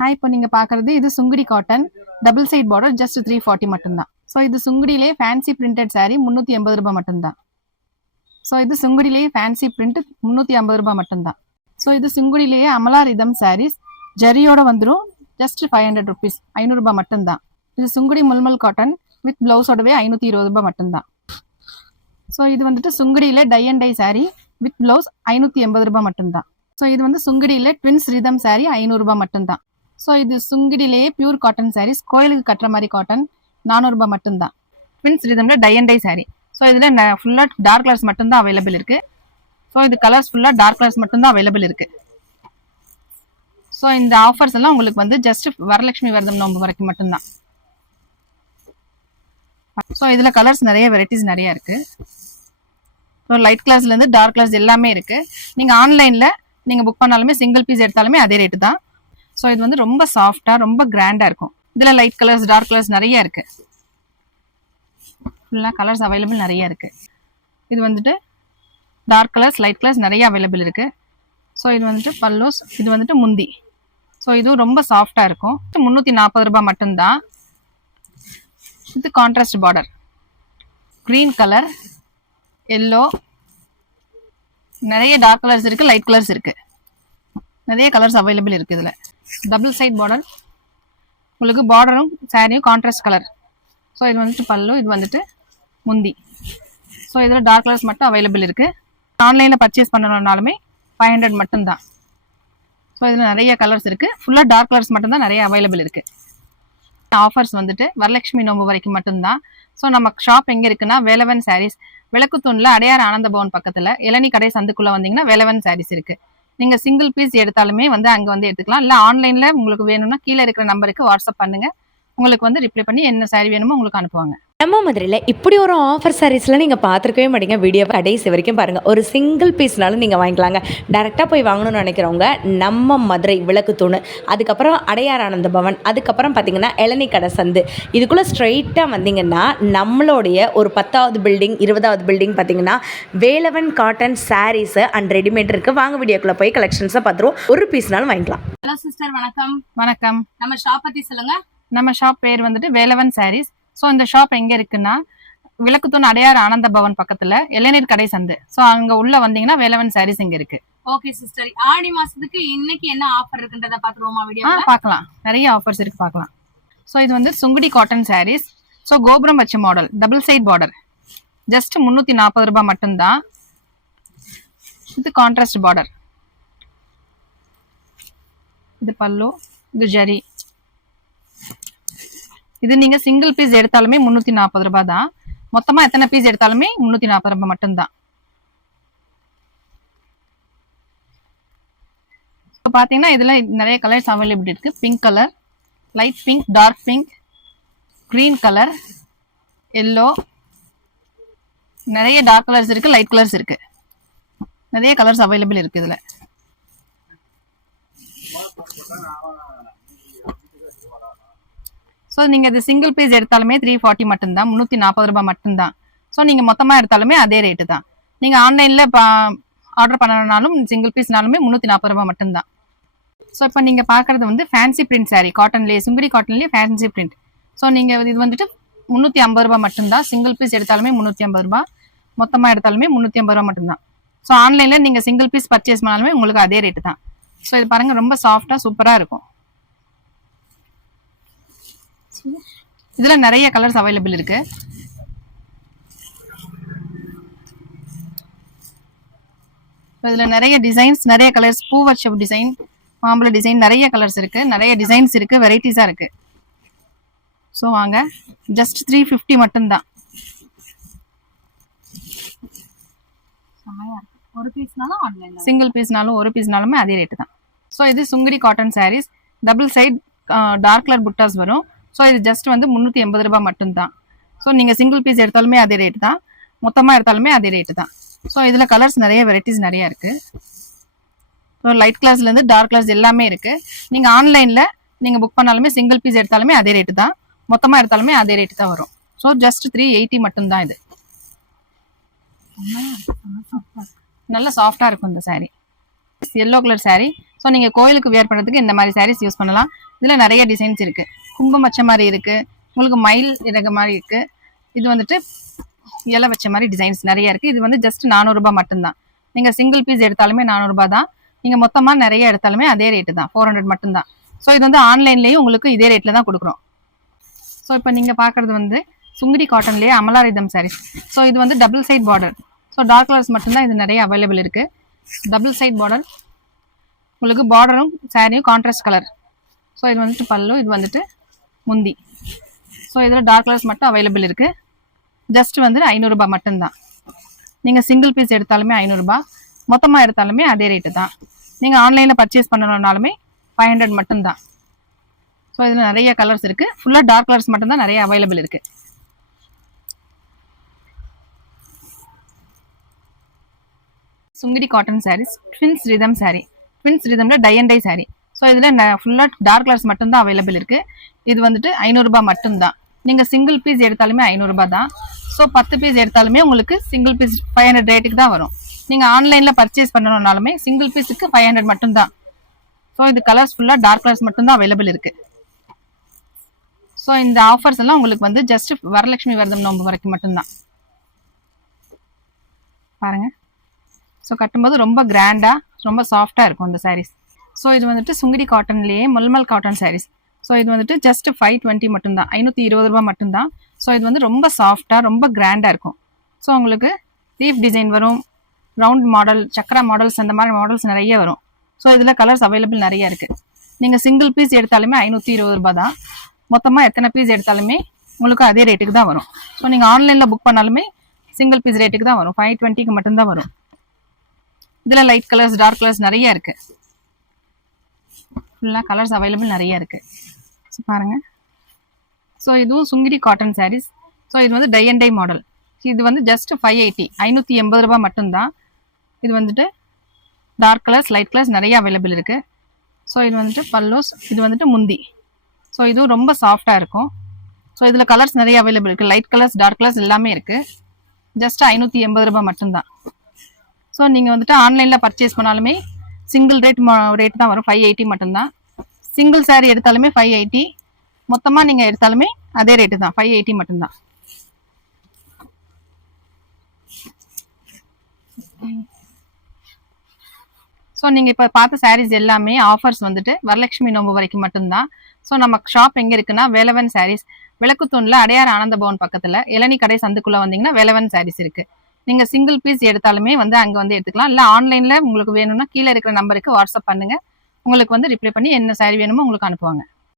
Hi, இப்போ நீங்க பாக்குறது இது Sungudi cotton double side border just 340 மட்டும்தான். ஸோ இது சுங்குடிலே ஃபேன்சி பிரிண்டட் சாரீ 380 ரூபாய் மட்டும்தான். ஸோ இது சுங்குடிலே ஃபேன்சி பிரிண்ட் 350 ரூபாய் மட்டும்தான். ஸோ இது சுங்குடிலேயே அமலா ரிதம் சாரீஸ் ஜரியோட வந்துடும் ஜஸ்ட் 500 ருபீஸ் 500 ரூபாய் மட்டும்தான். இது சுங்குடி முல்மல் காட்டன் வித் பிளவுஸோடவே 520 ரூபாய் மட்டும்தான். ஸோ இது வந்துட்டு சுங்குடியில tie and dye sari with blouse 580 ரூபாய் மட்டும்தான். ஸோ இது வந்து சுங்குடியில ட்வின்ஸ் ரிதம் சாரீ 500 ரூபாய் மட்டும்தான். ஸோ இது சுங்குடிலேயே பியூர் காட்டன் சாரீஸ் கோயிலுக்கு கட்டுற மாதிரி காட்டன் 400 ரூபாய் மட்டும்தான். ட்வின்ஸ் ரிதம்ல tie and dye sari. So இதில் ஃபுல்லாக டார்க் கலர்ஸ் மட்டும்தான் அவைலபிள் இருக்கு. ஸோ இது கலர்ஸ் ஃபுல்லாக டார்க் கலர்ஸ் மட்டும்தான் அவைலபிள் இருக்கு. ஸோ இந்த ஆஃபர்ஸ் எல்லாம் உங்களுக்கு வந்து ஜஸ்ட் வரலட்சுமி விரதம் நோம்பு வரைக்கும் மட்டும்தான். ஸோ இதில் கலர்ஸ் நிறைய வெரைட்டிஸ் நிறைய இருக்கு. ஸோ லைட் கலர்ஸ்லேருந்து டார்க் கலர்ஸ் எல்லாமே இருக்கு. நீங்கள் ஆன்லைனில் நீங்கள் புக் பண்ணாலுமே சிங்கிள் பீஸ் எடுத்தாலுமே அதே ரேட்டு தான். ஸோ இது வந்து ரொம்ப சாஃப்டாக ரொம்ப கிராண்டாக இருக்கும். இதில் லைட் கலர்ஸ் டார்க் கலர்ஸ் நிறைய இருக்கு. ஃபுல்லாக கலர்ஸ் அவைலபிள் நிறைய இருக்கு. இது வந்துட்டு டார்க் கலர்ஸ் லைட் கலர்ஸ் நிறைய அவைலபிள் இருக்கு. ஸோ இது வந்துட்டு பல்லோஸ், இது வந்துட்டு முந்தி. ஸோ இதுவும் ரொம்ப சாஃப்டாக இருக்கும். 340 ரூபாய் மட்டும்தான். இது contrast border green colour, yellow, நிறைய டார்க் கலர்ஸ் இருக்கு, லைட் கலர்ஸ் இருக்கு, நிறைய கலர்ஸ் அவைலபிள் இருக்கு. இதில் டபுள் சைட் பார்டர், உங்களுக்கு பார்டரும் சாரியும் கான்ட்ராஸ்ட் கலர். ஸோ இது வந்துட்டு பல்லு, இது வந்துட்டு முந்தி. ஸோ இதில் டார்க் கலர்ஸ் மட்டும் அவைலபிள் இருக்கு. ஆன்லைனில் பர்ச்சேஸ் பண்ணணும்னாலுமே 500 மட்டும்தான். ஸோ இதில் நிறைய கலர்ஸ் இருக்கு. ஃபுல்லாக டார்க் கலர்ஸ் மட்டும்தான் நிறைய அவைலபிள் இருக்கு. ஆஃபர்ஸ் வந்துட்டு வரலட்சுமி நோம்பு வரைக்கும் மட்டும்தான். ஸோ நம்ம ஷாப் எங்கே இருக்குன்னா வேலவன் சாரீஸ், விளக்குத்தூண்ல அடையார் ஆனந்த பவன் பக்கத்தில் இளநீ கடை சந்துக்குள்ள வந்தீங்கன்னா வேலவன் சாரீஸ் இருக்கு. நீங்க சிங்கிள் பீஸ் எடுத்தாலுமே வந்து அங்க வந்து எடுத்துக்கலாம். இல்ல ஆன்லைன்ல உங்களுக்கு வேணும்னா கீழே இருக்கிற நம்பருக்கு வாட்ஸ்அப் பண்ணுங்க. உங்களுக்கு வந்து ரிப்ளை பண்ணி என்ன சாரி வேணுமோ உங்களுக்கு அனுப்புவாங்க. நம்ம மதுரையில் இப்படி ஒரு ஆஃபர் சாரீஸ்லாம் நீங்கள் பார்த்துருக்கவே மாட்டீங்க. வீடியோ கடைசி வரைக்கும் பாருங்கள். ஒரு சிங்கிள் பீஸ்னாலும் நீங்கள் வாங்கிக்கலாங்க. டேரெக்டாக போய் வாங்கணும்னு நினைக்கிறவங்க நம்ம மதுரை விளக்குத்தூண், அதுக்கப்புறம் அடையார் ஆனந்த பவன், அதுக்கப்புறம் பார்த்தீங்கன்னா இளநீ கடை சந்து, இதுக்குள்ளே ஸ்ட்ரைட்டாக வந்தீங்கன்னா நம்மளுடைய ஒரு 10வது பில்டிங் 20வது பில்டிங் பார்த்தீங்கன்னா Velavan cotton sarees and readymade இருக்குது. வாங்க வீடியோக்குள்ளே போய் கலெக்ஷன்ஸை பார்த்துருவோம். ஒரு பீஸ்னாலும் வாங்கிக்கலாம். ஹலோ சிஸ்டர், வணக்கம். வணக்கம். நம்ம ஷாப் பற்றி சொல்லுங்க. நம்ம ஷாப் பேர் வந்துட்டு வேலவன் சாரீஸ். ஸோ இந்த ஷாப் எங்கே இருக்குன்னா விளக்குத்தூண் அடையார் ஆனந்த பவன் பக்கத்தில் இளநீர் கடை சந்து. ஸோ அங்கே உள்ள வந்தீங்கன்னா வேலவன் சாரீஸ் இங்கே இருக்கு. ஓகே சிஸ்டர், ஆடி மாசத்துக்கு இன்னைக்கு என்ன ஆஃபர் இருக்குன்றத பார்த்துருவோமா? வீடியோ பார்க்கலாம். நிறைய ஆஃபர்ஸ் இருக்கு, பார்க்கலாம். ஸோ இது வந்து சுங்குடி காட்டன் சாரீஸ். ஸோ கோபுரம் வச்ச model double side border just 340 ரூபாய் மட்டும்தான். இது கான்ட்ராஸ்ட் பார்டர், இது பல்லு, இது ஜரி. இது நீங்க சிங்கிள் பீஸ் எடுத்தாலுமே 340 ரூபாய் தான். மொத்தமா எத்தனை பீஸ் எடுத்தாலுமே 340 ரூபாய் மட்டும்தான். இப்போ பாத்தீங்கன்னா இதுல நிறைய கலர்ஸ் அவைலபிள் இருக்கு. Pink colour, light pink, dark pink, green colour, yellow, நிறைய டார்க் கலர்ஸ் இருக்கு, லைட் கலர்ஸ் இருக்கு, நிறைய கலர்ஸ் அவைலபிள் இருக்கு. இதுல ஸோ நீங்கள் இது சிங்கிள் பீஸ் எடுத்தாலுமே 340 மட்டும்தான், 340 ரூபாய் மட்டும்தான். ஸோ நீங்கள் மொத்தமாக எடுத்தாலுமே அதே ரேட்டு தான். நீங்கள் ஆன்லைனில் ஆர்டர் பண்ணனாலும் சிங்கிள் பீஸ்னாலுமே 340 ரூபாய் மட்டும்தான். ஸோ இப்போ நீங்கள் பார்க்குறது வந்து ஃபேன்சி பிரிண்ட் சாரீ, காட்டன்லேயே சுங்குடி காட்டன்லேயே ஃபேன்சி பிரிண்ட். ஸோ நீங்கள் இது வந்துட்டு 350 ரூபாய் மட்டும்தான். சிங்கிள் பீஸ் எடுத்தாலுமே 350 ரூபாய், மொத்தமாக எடுத்தாலுமே 350 ரூபாய் மட்டும்தான். ஸோ ஆன்லைனில் நீங்கள் சிங்கிள் பீஸ் பர்ச்சேஸ் பண்ணாலுமே உங்களுக்கு அதே ரேட்டு தான். ஸோ இது பாருங்கள், ரொம்ப சாஃப்டாக சூப்பராக இருக்கும். இதுல நிறைய கலர்ஸ் அவைலபிள் இருக்கு. இதுல நிறைய டிசைன்ஸ், நிறைய கலர்ஸ், பூ வச்ச டிசைன், மாம்பழ டிசைன், நிறைய கலர்ஸ் இருக்கு, நிறைய டிசைன்ஸ் இருக்கு, வெரைட்டிஸா இருக்கு. ஸோ வாங்க, ஜஸ்ட் 350 மட்டும்தான். ஒரு பீஸ்னாலும் ஆன்லைன்ல, சிங்கிள் பீஸ்னாலும் ஒரு பீஸ்னாலுமே அதே ரேட்டு தான். ஸோ இது Sungudi cotton sarees double side dark colour buttas வரும். ஸோ இது ஜஸ்ட் வந்து 380 ரூபாய் மட்டும்தான். ஸோ நீங்கள் சிங்கிள் பீஸ் எடுத்தாலுமே அதே ரேட்டு தான், மொத்தமாக எடுத்தாலுமே அதே ரேட்டு தான். ஸோ இதில் கலர்ஸ் நிறைய வெரைட்டிஸ் நிறைய இருக்குது. ஸோ லைட் கலர்ஸ்லேருந்து டார்க் கலர்ஸ் எல்லாமே இருக்குது. நீங்கள் ஆன்லைனில் நீங்கள் புக் பண்ணாலுமே சிங்கிள் பீஸ் எடுத்தாலுமே அதே ரேட்டு தான், மொத்தமாக எடுத்தாலுமே அதே ரேட்டு தான் வரும். ஸோ ஜஸ்ட் 380 மட்டும்தான். இது நல்ல சாஃப்டாக இருக்கும் இந்த sari. Yellow colour saree. So நீங்கள் கோயிலுக்கு வியர் பண்ணுறதுக்கு இந்த மாதிரி sarees யூஸ் பண்ணலாம். இதில் நிறைய டிசைன்ஸ் இருக்குது. கும்பம் வச்ச மாதிரி இருக்குது, உங்களுக்கு மயில் இறக மாதிரி இருக்குது, இது வந்துட்டு இலை வச்ச மாதிரி டிசைன்ஸ் நிறைய இருக்குது. இது வந்து ஜஸ்ட் 400 ரூபாய் மட்டும்தான். நீங்கள் சிங்கிள் பீஸ் எடுத்தாலுமே 400 ரூபாய் தான். நீங்கள் மொத்தமாக நிறைய எடுத்தாலுமே அதே ரேட்டு தான், 400 மட்டும்தான். ஸோ இது வந்து ஆன்லைன்லேயும் உங்களுக்கு இதே ரேட்டில் தான் கொடுக்குறோம். ஸோ இப்போ நீங்கள் பார்க்குறது வந்து சுங்குடி காட்டன்லேயே அமலா ரிதம் sarees. ஸோ இது வந்து double side border. So dark colours மட்டும்தான் இது நிறைய அவைலபிள் இருக்குது. டபுள் சைட் பார்டர், உங்களுக்கு பார்டரும் சாரியும் கான்ட்ராஸ்ட் கலர். ஸோ இது வந்துட்டு பல்லு, இது வந்துட்டு முந்தி. ஸோ இதில் டார்க் கலர்ஸ் மட்டும் அவைலபிள் இருக்குது. ஜஸ்ட் வந்து 500 ரூபாய் மட்டும்தான். நீங்கள் சிங்கிள் பீஸ் எடுத்தாலுமே 500 ரூபாய், மொத்தமாக எடுத்தாலுமே அதே ரேட்டு தான். நீங்கள் ஆன்லைனில் பர்ச்சேஸ் பண்ணணுன்னாலுமே 500 மட்டும்தான். ஸோ இதில் நிறைய கலர்ஸ் இருக்குது. ஃபுல்லாக டார்க் கலர்ஸ் மட்டும்தான் நிறைய அவைலபிள் இருக்குது. Sungudi cotton sarees, twins rhythm saree. Twins ரிதமில் tie and dye saree. So இதில் ஃபுல்லாக டார்க் கலர்ஸ் மட்டும்தான் அவைலபிள் இருக்குது. இது வந்துட்டு 500 ரூபாய் மட்டும்தான். நீங்கள் சிங்கிள் பீஸ் எடுத்தாலுமே 500 ரூபாய் தான். ஸோ 10 பீஸ் எடுத்தாலுமே உங்களுக்கு சிங்கிள் பீஸ் 500 ரேட்டுக்கு தான் வரும். நீங்கள் ஆன்லைனில் பர்ச்சேஸ் பண்ணணுன்னாலுமே சிங்கிள் பீஸுக்கு 500 மட்டும்தான். ஸோ இது கலர்ஸ் ஃபுல்லாக டார்க் கலர்ஸ் மட்டும்தான் அவைலபிள் இருக்குது. ஸோ இந்த ஆஃபர்ஸ் எல்லாம் உங்களுக்கு வந்து ஜஸ்ட் வரலட்சுமி விரதம் நோம்பு வரைக்கும் மட்டும்தான். பாருங்கள். ஸோ கட்டும்போது ரொம்ப கிராண்டாக, ரொம்ப சாஃப்டாக இருக்கும் இந்த சாரீஸ். ஸோ இது வந்துட்டு சுங்குடி காட்டன்லேயே மல்மல் காட்டன் sarees. ஸோ இது வந்துட்டு ஜஸ்ட் 520 மட்டும்தான், 520 ரூபாய் மட்டும்தான். ஸோ இது வந்து ரொம்ப சாஃப்டாக, ரொம்ப கிராண்டாக இருக்கும். ஸோ உங்களுக்கு லீஃப் டிசைன் வரும், ரவுண்ட் மாடல், சக்கரா மாடல்ஸ், அந்த மாதிரி மாடல்ஸ் நிறைய வரும். ஸோ இதில் கலர்ஸ் அவைலபிள் நிறைய இருக்குது. நீங்கள் சிங்கிள் பீஸ் எடுத்தாலுமே 520 ரூபாய் தான். மொத்தமாக எத்தனை பீஸ் எடுத்தாலுமே உங்களுக்கு அதே ரேட்டுக்கு தான் வரும். ஸோ நீங்கள் ஆன்லைனில் புக் பண்ணாலுமே சிங்கிள் பீஸ் ரேட்டுக்கு தான் வரும், 520க்கு மட்டும்தான் வரும். இதில் லைட் கலர்ஸ், டார்க் கலர்ஸ் நிறைய இருக்குது. ஃபுல்லாக கலர்ஸ் அவைலபிள் நிறைய இருக்குது. ஸோ பாருங்கள். ஸோ இதுவும் சுங்குடி காட்டன் sarees. ஸோ இது வந்து டை அண்ட் டை மாடல். இது வந்து ஜஸ்ட் 580, 580 ரூபாய் மட்டும்தான். இது வந்துட்டு டார்க் கலர்ஸ், லைட் கலர்ஸ் நிறைய அவைலபிள் இருக்குது. ஸோ இது வந்துட்டு பல்லோஸ், இது வந்துட்டு முந்தி. ஸோ இதுவும் ரொம்ப சாஃப்டாக இருக்கும். ஸோ இதில் கலர்ஸ் நிறைய அவைலபிள் இருக்குது. லைட் கலர்ஸ், டார்க் கலர்ஸ் எல்லாமே இருக்குது. ஜஸ்ட் 580 ரூபாய் மட்டும்தான். ஸோ நீங்கள் வந்துட்டு ஆன்லைனில் பர்ச்சேஸ் பண்ணாலுமே சிங்கிள் ரேட் தான் வரும், 580 மட்டும்தான். சிங்கிள் saree எடுத்தாலுமே 580, மொத்தமாக நீங்கள் எடுத்தாலுமே அதே ரேட்டு தான், 580 மட்டும்தான். ஸோ நீங்கள் இப்போ பார்த்த sarees எல்லாமே ஆஃபர்ஸ் வந்துட்டு வரலட்சுமி நோம்பு வரைக்கும் மட்டும்தான். ஸோ நம்ம ஷாப் எங்கே இருக்குன்னா வேலவன் sarees, விளக்குத்தூணில் அடையார் ஆனந்த பவன் பக்கத்தில் இளநீ கடை சந்துக்குள்ளே வந்தீங்கன்னா வேலவன் sarees இருக்குது. நீங்கள் சிங்கிள் பீஸ் எடுத்தாலுமே வந்து அங்கே வந்து எடுத்துக்கலாம். இல்லை ஆன்லைனில் உங்களுக்கு வேணும்னா கீழே இருக்கிற நம்பருக்கு வாட்ஸ்அப் பண்ணுங்கள். உங்களுக்கு வந்து ரிப்ளை பண்ணி என்ன saree வேணுமோ உங்களுக்கு அனுப்புவாங்க.